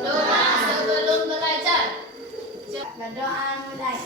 Doa sebelum belajar. Berdoa mulai.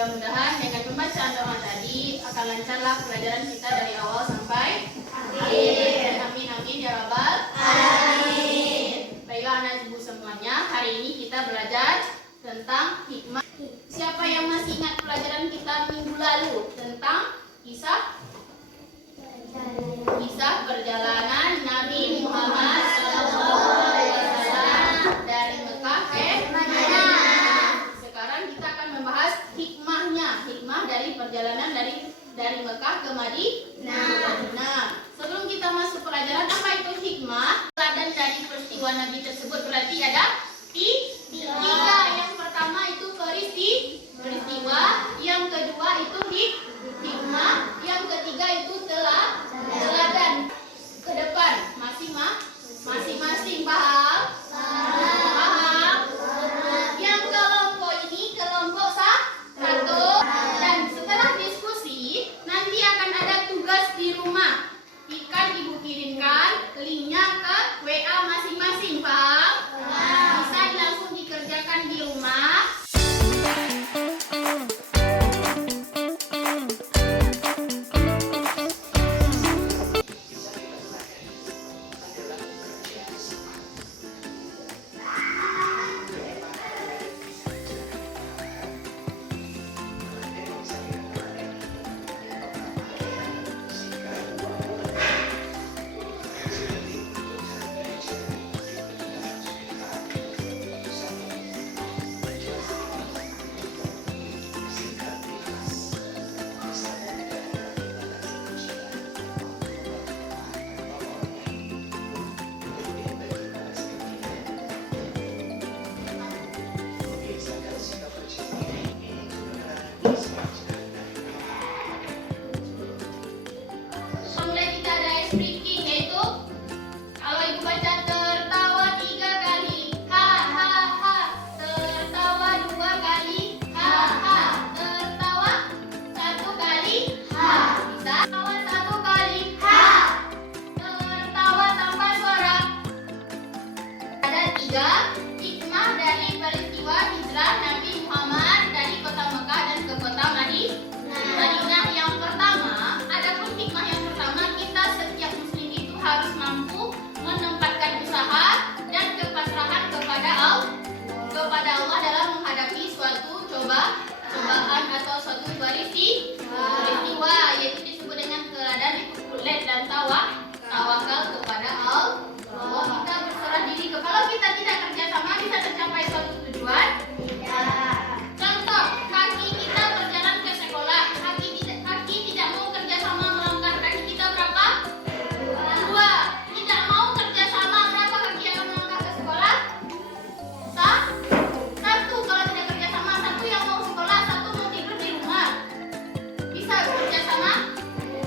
Mudah-mudahan dengan pembacaan doa tadi akan lancarlah pelajaran kita dari awal sampai akhir. Amin amin ya rabbal alamin. Baiklah anak ibu semuanya, hari ini kita belajar tentang hikmah. Siapa yang masih ingat pelajaran kita minggu lalu tentang kisah perjalanan Nabi Muhammad SAW dari Mekah ke Madinah. Sekarang kita akan membahas hikmah dari perjalanan dari Mekah ke Madinah. Sebelum kita masuk pelajaran, apa itu hikmah? Teladan dari peristiwa Nabi tersebut berarti ada tiga. Yang pertama itu peristiwa, yang kedua itu hikmah, yang ketiga itu teladan ke depan masing-masing. Paham? Yang kelompok ini kelompok satu, dan setelah diskusi nanti akan ada tugas di rumah. Ibu kirimkan linknya ke WA masing-masing. Paham? Bisa langsung dikerjakan di rumah. Mulai kita ada speaking, yaitu kalau ibu baca tertawa 3 kali, ha ha ha. Tertawa 2 kali, ha ha. Tertawa 1 kali, ha. Bisa tertawa 1 kali, ha. Tertawa tanpa suara. Ada 3 hikmah dari peristiwa hijrah Nabi Muhammad dari kota Mekah dan ke kota Madinah. Yang pertama, adapun hikmah yang pertama, kita setiap muslim itu harus mampu menempatkan usaha dan kepasrahan kepada Allah dalam menghadapi suatu cobaan atau suatu peristiwa, yaitu disebut dengan teladan, kulet dan tawakal kepada Allah. Kita berserah diri. Kalau kita tidak kerjasama, bisa tercapai suatu tujuan? Contoh, kaki kita berjalan ke sekolah, kaki tidak mau kerjasama melangkah, kaki kita berapa? 2. Tidak mau kerjasama, berapa kaki yang melangkah ke sekolah? 1. Kalau tidak kerjasama, 1 yang mau sekolah, 1 mau tidur di rumah. Bisa kerjasama?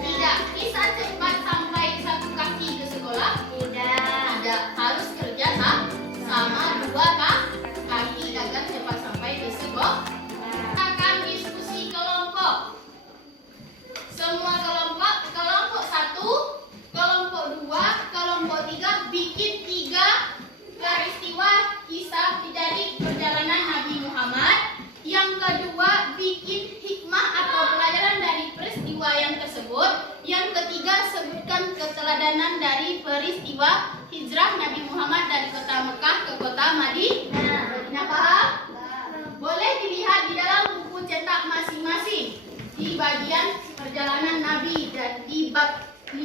Tidak. Bisa cepat sampai 1 kaki ke sekolah? Tidak. Harus kerja sama 2 kaki agar cepat sampai ke sekolah. Akan diskusi kelompok. Semua kelompok 1, kelompok 2, kelompok 3 bikin 3 peristiwa kisah dari perjalanan Nabi Muhammad. Yang kedua, bikin hikmah atau pelajaran dari peristiwa yang tersebut. Yang ketiga, sebutkan keteladanan dari peristiwa hijrah Nabi Muhammad dari kota Mekah ke kota Madinah. Paham? Boleh dilihat di dalam buku cetak masing-masing. di bagian perjalanan Nabi dan di bab 5.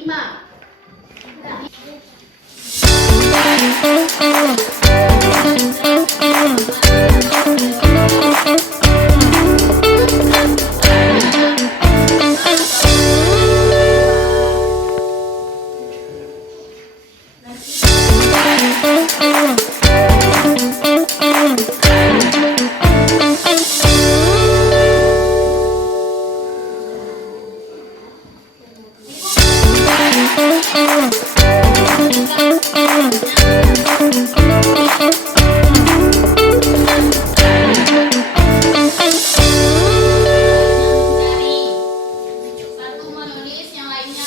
Satu menulis, yang lainnya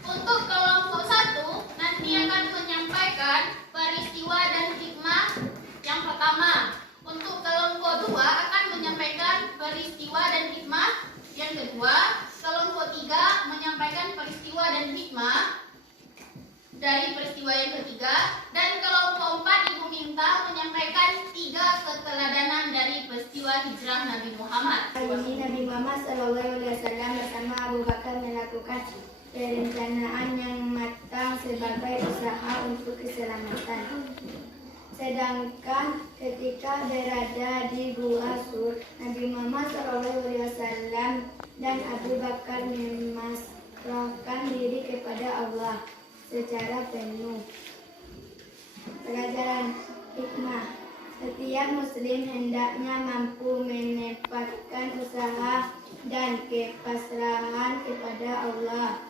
untuk kelompok 1 nanti akan menyampaikan peristiwa dan hikmah yang pertama. Untuk kelompok 2 akan menyampaikan peristiwa dan hikmah yang kedua. Kelompok 3 menyampaikan peristiwa dan hikmah dari peristiwa yang ketiga. Dan kelompok 4 Ibu minta menyampaikan 3 keteladanan dari peristiwa hijrah Nabi Muhammad. Ini Nabi Muhammad SAW bersama Abu Bakar melakukan perencanaan yang matang sebagai usaha untuk keselamatan. Sedangkan ketika berada di Gua Sur, Nabi Muhammad SAW dan Abu Bakar memasrahkan diri kepada Allah secara penuh. Pelajaran hikmah: setiap muslim hendaknya mampu menempatkan usaha dan kepasrahan kepada Allah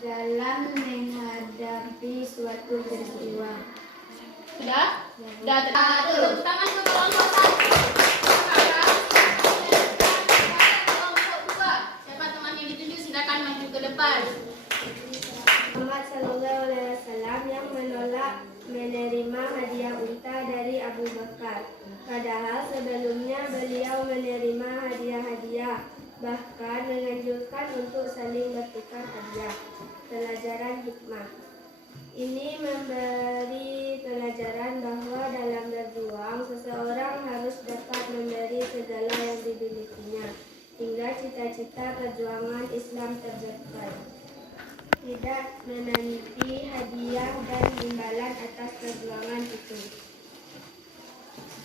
dalam menghadapi suatu peristiwa. Sudah? Sudah tepuk tangan ke kelompok 1. Sekarang kelompok 2. Siapa teman yang ditunjuk silakan maju ke depan. Muhammad SAW yang menolak menerima hadiah unta dari Abu Bakar. Padahal sebelumnya beliau menerima hadiah-hadiah, bahkan menganjurkan untuk saling bertukar hadiah. Pelajaran hikmah: ini memberi pelajaran bahwa dalam berjuang seseorang harus dapat memberi segala yang dimilikinya hingga cita-cita perjuangan Islam tercapai, tidak menanti hadiah dan imbalan atas perjuangan itu.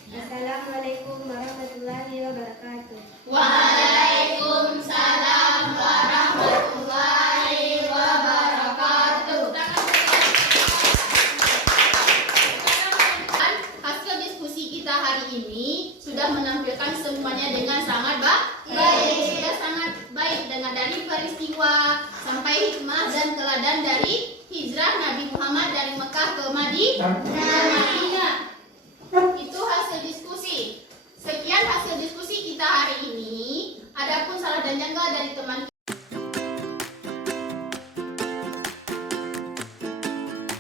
Assalamualaikum warahmatullahi wabarakatuh. Waalaikumsalam warahmatullahi wabarakatuh. Hasil diskusi kita hari ini sudah menampilkan semuanya dengan sangat baik. Sudah sangat baik dengan dari peristiwa sampai hikmah dan teladan dari hijrah Nabi Muhammad dari Mekah ke Madinah. Itu hasil diskusi. Sekian hasil diskusi kita hari ini. Adapun salah dan janggal dari teman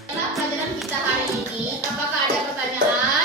adalah pelajaran kita hari ini. Apakah ada pertanyaan?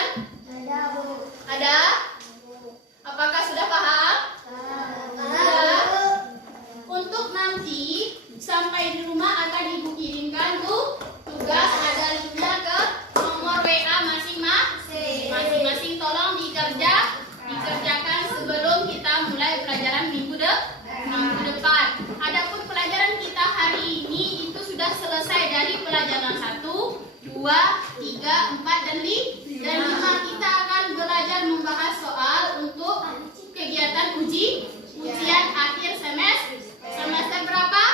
dikerjakan sebelum kita mulai pelajaran minggu depan. Adapun pelajaran kita hari ini itu sudah selesai dari pelajaran 1, 2, 3, 4 dan 5. Kita akan belajar membahas soal untuk kegiatan ujian akhir semester berapa?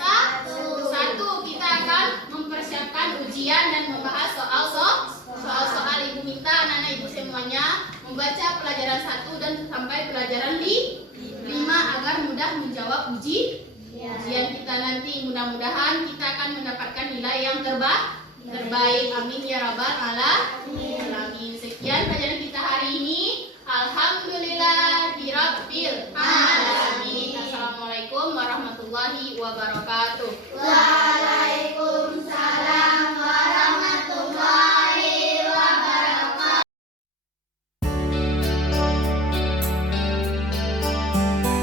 1. Kita akan mempersiapkan ujian dan membahas soal ibu minta anak-anak ibu semuanya membaca pelajaran 1 dan sampai pelajaran 5 agar mudah menjawab ujian kita nanti. Mudah-mudahan kita akan mendapatkan nilai yang terbaik. Amin ya rabbal alamin. Sekian pelajaran